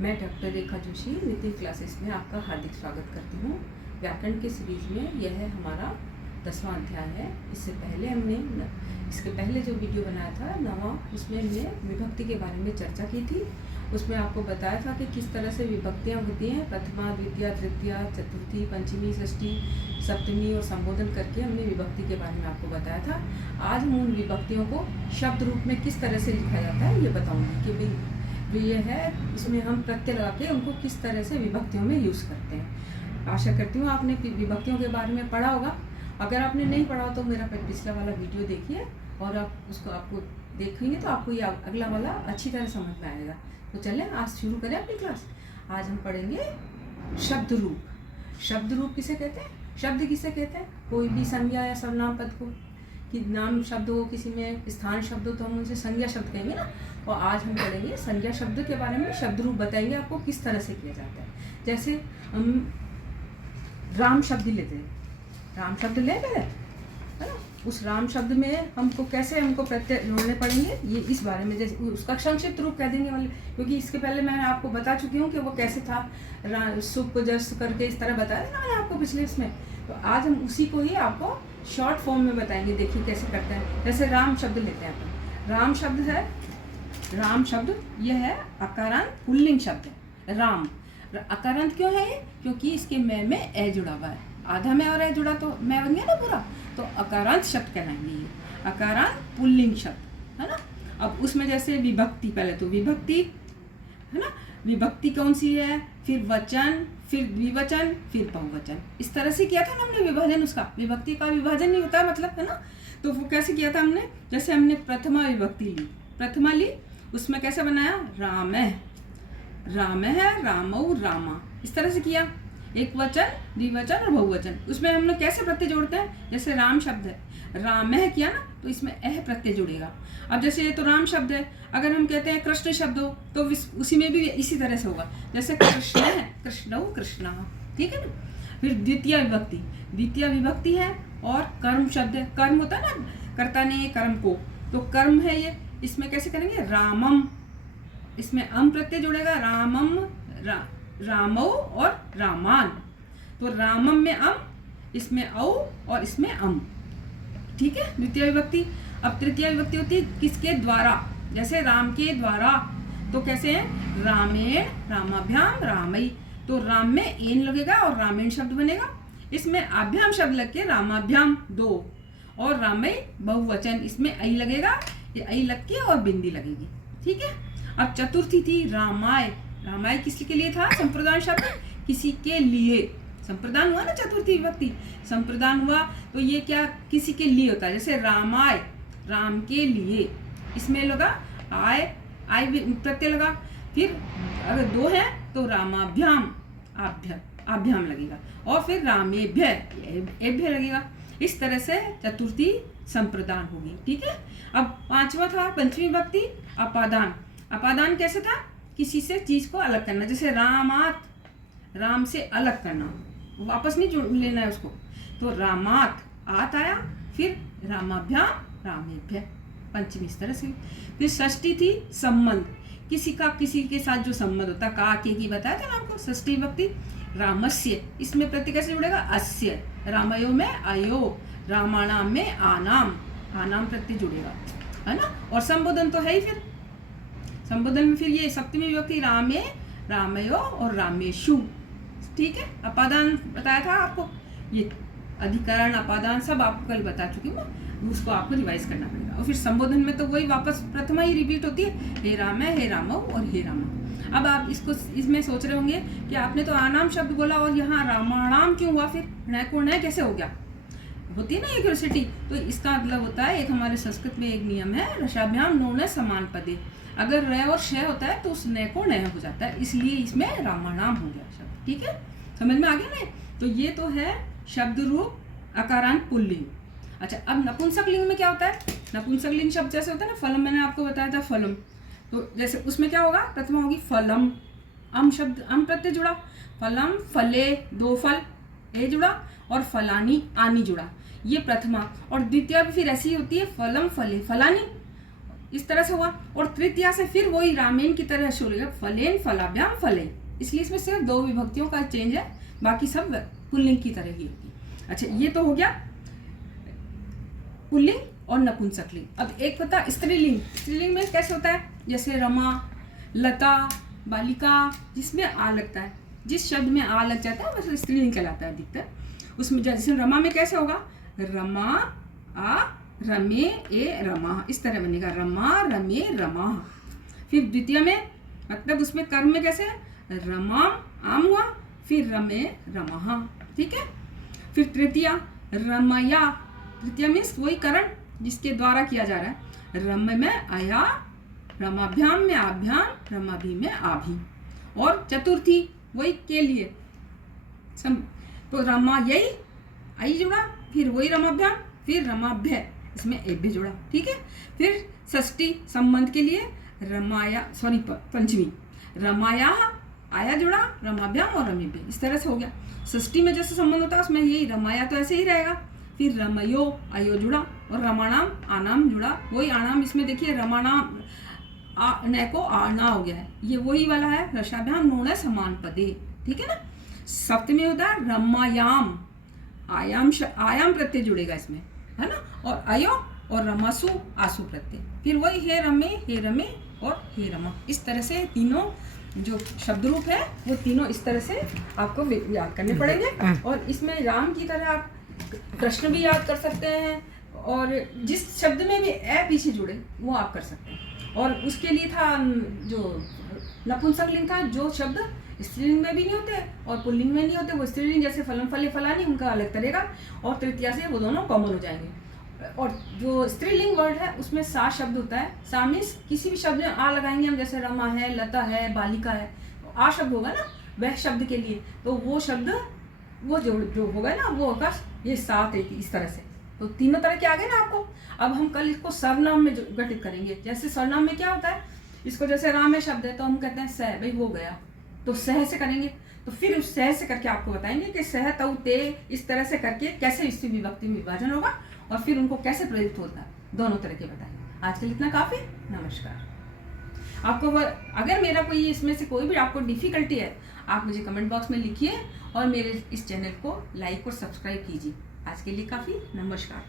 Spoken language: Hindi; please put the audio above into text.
मैं डॉक्टर रेखा जोशी नितिन क्लासेस में आपका हार्दिक स्वागत करती हूँ। व्याकरण के सीरीज में यह हमारा 10वां अध्याय है। इसके पहले जो वीडियो बनाया था 9वां, उसमें हमने विभक्ति के बारे में चर्चा की थी। उसमें आपको बताया था कि किस तरह से विभक्तियाँ होती हैं, प्रथमा, द्वितीया, तृतीया, चतुर्थी, पंचमी, षष्ठी, सप्तमी और संबोधन करके हमने विभक्ति के बारे में आपको बताया था। आज हम उन विभक्तियों को शब्द रूप में किस तरह से लिखा जाता है ये बताऊँगी कि जो ये है इसमें हम प्रत्यय लगा के उनको किस तरह से विभक्तियों में यूज़ करते हैं। आशा करती हूँ आपने विभक्तियों के बारे में पढ़ा होगा। अगर आपने नहीं पढ़ा हो तो मेरा पिछला वाला वीडियो देखिए और आप उसको आपको देखेंगे तो आपको ये अगला वाला अच्छी तरह समझ में आएगा। तो चलें आज शुरू करें अपनी क्लास। आज हम पढ़ेंगे शब्द रूप। शब्द रूप किसे कहते हैं? शब्द किसे कहते हैं? कोई भी संज्ञा या सर्वनाम पद को, कि नाम शब्द हो, किसी में स्थान शब्द हो तो हम उनसे संज्ञा शब्द कहेंगे ना। और आज हम पढ़ेंगे संज्ञा शब्द के बारे में। शब्द रूप बताएंगे आपको किस तरह से किया जाता है। जैसे हम राम शब्द लेते हैं, राम शब्द ले पहले, है ना। उस राम शब्द में हमको प्रत्यय जोड़ने पड़ेंगे, ये इस बारे में। जैसे उसका संक्षिप्त रूप कह देंगे मतलब, क्योंकि इसके पहले मैंने आपको बता चुकी हूँ कि वो कैसे था। सुप जस करके इस तरह बताया था ना मैंने आपको पिछले इसमें। तो आज हम उसी को ही आपको शॉर्ट फॉर्म में बताएंगे। देखिए कैसे करते हैं। जैसे राम शब्द लेते हैं अपन। राम शब्द है, राम शब्द यह है अकारांत पुल्लिंग शब्द है। राम अकारांत क्यों है ये? क्योंकि इसके में ए जुड़ा हुआ है। आधा में और ए जुड़ा तो मैं बन गया ना पूरा, तो अकारांत शब्द कहलाएंगे ये। अकारांत पुल्लिंग शब्द, है ना। अब उसमें जैसे विभक्ति, पहले तो विभक्ति, है ना। विभक्ति कौन सी है? फिर वचन, फिर द्विवचन, फिर बहुवचन। इस तरह से किया था ना हमने विभाजन उसका। विभक्ति का विभाजन नहीं होता मतलब, है ना। तो वो कैसे किया था हमने? जैसे हमने प्रथमा विभक्ति ली, प्रथमा ली, उसमें कैसे बनाया? राम है, राम है, रामौ, रामा। इस तरह से किया। एक वचन, द्विवचन और बहुवचन। उसमें हम लोग कैसे प्रत्यय जोड़ते हैं? जैसे राम शब्द है, राम है किया ना, तो इसमें एह प्रत्यय जुड़ेगा। अब जैसे ये तो राम शब्द है, अगर हम कहते हैं कृष्ण शब्द हो तो उसी में भी इसी तरह से होगा। जैसे कृष्ण है, कृष्णौ, कृष्णा, ठीक है ना। फिर द्वितीय विभक्ति, द्वितीय विभक्ति है और कर्म शब्द है। कर्म होता है ना, कर्ता ने कर्म को, तो कर्म है ये। इसमें कैसे करेंगे? रामम, इसमें अम प्रत्यय जुड़ेगा। रामम, रामौ और रामान। तो रामम में अम, इसमें औ और इसमें अम, ठीक है। द्वितीय विभक्ति। अब तृतीय विभक्ति होती है किसके द्वारा? जैसे राम के द्वारा, तो कैसे है? रामेण, रामाभ्याम, रामई। तो राम में एन लगेगा और रामेण शब्द बनेगा। इसमें आभ्याम शब्द लग के रामाभ्याम दो, और रामई बहुवचन, इसमें आई लगेगा, ये आई लग के और बिंदी लगेगी, ठीक है। अब चतुर्थी थी रामाय। रामाय किसी के लिए था? संप्रदान शब्द, किसी के लिए। संप्रदान हुआ ना, चतुर्थी विभक्ति संप्रदान हुआ, तो ये क्या किसी के लिए होता है। जैसे रामाय, राम के लिए, इसमें लगा आय, आय प्रत्यय लगा। फिर अगर दो है तो रामाभ्याम, आभ्याम लगेगा, और फिर रामेभ्य, एभ्य लगेगा। इस तरह से चतुर्थी संप्रदान होगी, ठीक है। अब पांचवा था पंचमी विभक्ति अपादान। अपादान कैसे था? किसी से चीज को अलग करना। जैसे रामात, राम से अलग करना, वापस नहीं जोड़ लेना है उसको। तो रामात, आत आया, फिर रामाभ्याम, रामेभ्य, पंचमी इस तरह से। फिर षष्ठी थी संबंध, किसी का किसी के साथ जो संबंध होता है, का के की बताया था ना आपको। षष्ठी विभक्ति रामस्य, इसमें प्रत्यय कैसे जुड़ेगा? अस्य। रामयो में अयो, रामाणाम में आनाम, आनाम प्रत्यय जुड़ेगा, है ना। और संबोधन तो है ही। फिर संबोधन में फिर ये सप्तमी विभक्ति रामे, रामयो और रामेशु, ठीक है। अपादान बताया था आपको, ये अधिकरण, अपादान सब आपको कल बता चुकी हूँ, उसको आपको रिवाइज करना पड़ेगा। और फिर संबोधन में तो वही वापस प्रथमा ही रिपीट होती है, हे राम है, हे रामो और हे रामा। अब आप इसमें सोच रहे होंगे कि आपने तो आनाम शब्द बोला और यहाँ रामाणाम क्यों हुआ? फिर नय को नय कैसे हो गया? होती है ना ये क्यूरियोसिटी। तो इसका मतलब होता है, एक हमारे संस्कृत में एक नियम है, रसाभ्याम नोन समान पदे। अगर र और श होता है तो उस नय को नय हो जाता है, इसलिए इसमें रामाणाम हो गया शब्द, ठीक है। समझ में आ गया ना। तो ये तो है शब्द रूप अकारांत पुल्लिंग। अच्छा, अब नपुंसक लिंग में क्या होता है? नपुंसक लिंग शब्द जैसे होता है ना, फलम, मैंने आपको बताया था फलम। तो जैसे उसमें क्या होगा? प्रथमा होगी फलम, अम शब्द, अम प्रत्यय जुड़ा। फलम, फले, दो फल, ए जुड़ा, और फलानी, आनी जुड़ा, ये प्रथमा। और द्वितीय भी फिर ऐसी होती है, फलम, फले, फलानी, इस तरह से हुआ। और तृतीया से फिर वही रामेन की तरह शुरू है, फलेन फलाभ्याम फले, इसलिए इसमें सिर्फ 2 विभक्तियों का चेंज है, बाकी सब पुल्लिंग की तरह ही होगी। अच्छा, ये तो हो गया पुल्लिंग और नपुंसकलिंग। अब एक पता स्त्रीलिंग। स्त्रीलिंग में कैसे होता है, जैसे रमा, लता, बालिका, जिसमें आ लगता है, जिस शब्द में आ लग जाता है वैसे स्त्रीलिंग कहलाता है अधिकतर। उसमें जैसे रमा में कैसे होगा, रमा आ रमे ए रमा, इस तरह बनेगा, रमा रमे रमा। फिर द्वितीय में मतलब उसमें कर्म में कैसे, रमाम आम हुआ, फिर रमे रमहा, ठीक है। फिर तृतीया रमया, तृतीय मीन्स वही करण जिसके द्वारा किया जा रहा है, रम में आया, रमाभ्याम में आभ्याम, रमाभि में आभि। और चतुर्थी वही के लिए तो रमा यही आई जुड़ा, फिर वही रमाभ्याम, फिर रमाभ्य, इसमें एभ्य जुड़ा, ठीक है। फिर षष्ठी संबंध के लिए रमाया, सॉरी पंचमी, रमाया आया जुड़ा, रमाभ्याम और रमेभ्य, इस तरह से हो गया। षष्ठी में जैसे संबंध होता है उसमें यही रमाया तो ऐसे ही रहेगा, फिर रमयो आयो जुड़ा, और रमाणाम आनाम जुड़ा, वही आनाम, इसमें देखिए रमाणाम न को आना हो गया है, ये वही वाला है, रसाभ्याम नूण समान पदे, ठीक है ना। सप्तमी होता है रमायाम, आयाम प्रत्यय जुड़ेगा इसमें, है ना, और अयो और रमासु आसु प्रत्यय, फिर वही हे रमे और हे रमा। इस तरह से तीनों जो शब्द रूप है वो तीनों इस तरह से आपको याद करने पड़ेंगे। और इसमें राम की तरह आप कृष्ण भी याद कर सकते हैं, और जिस शब्द में भी ए पीछे जुड़े वो आप कर सकते हैं। और उसके लिए था जो नपुंसकलिंग था, जो शब्द स्त्रीलिंग में भी नहीं होते और पुल्लिंग में नहीं होते, वो स्त्रीलिंग जैसे फलन फले फलानी, उनका अलग तरेगा, और तृतीया से वो दोनों कॉमन हो जाएंगे। और जो स्त्रीलिंग वर्ड है उसमें सा शब्द होता है, सा मीन्स किसी भी शब्द में आ लगाएंगे हम, जैसे रमा है, लता है, बालिका है, तो आ शब्द होगा ना वह शब्द के लिए, तो वो शब्द वो जो होगा ना वो होगा ये सात है, इस तरह से। तो तीनों तरह के आ गए ना आपको। अब हम कल इसको सर्वनाम में गठित करेंगे। जैसे सर्वनाम में क्या होता है, इसको जैसे राम में शब्द है तो हम कहते हैं सह, भाई हो गया, तो सह से करेंगे, तो फिर उस सह से करके आपको बताएंगे कि सह तऊ ते, इस तरह से करके कैसे इससे विभक्ति में विभाजन होगा और फिर उनको कैसे प्रयुक्त होता है, दोनों तरह के बताएंगे। आज के लिए इतना काफी, नमस्कार। आपको अगर मेरा कोई इसमें से कोई भी आपको डिफिकल्टी है, आप मुझे कमेंट बॉक्स में लिखिए और मेरे इस चैनल को लाइक और सब्सक्राइब कीजिए। आज के लिए काफी, नमस्कार।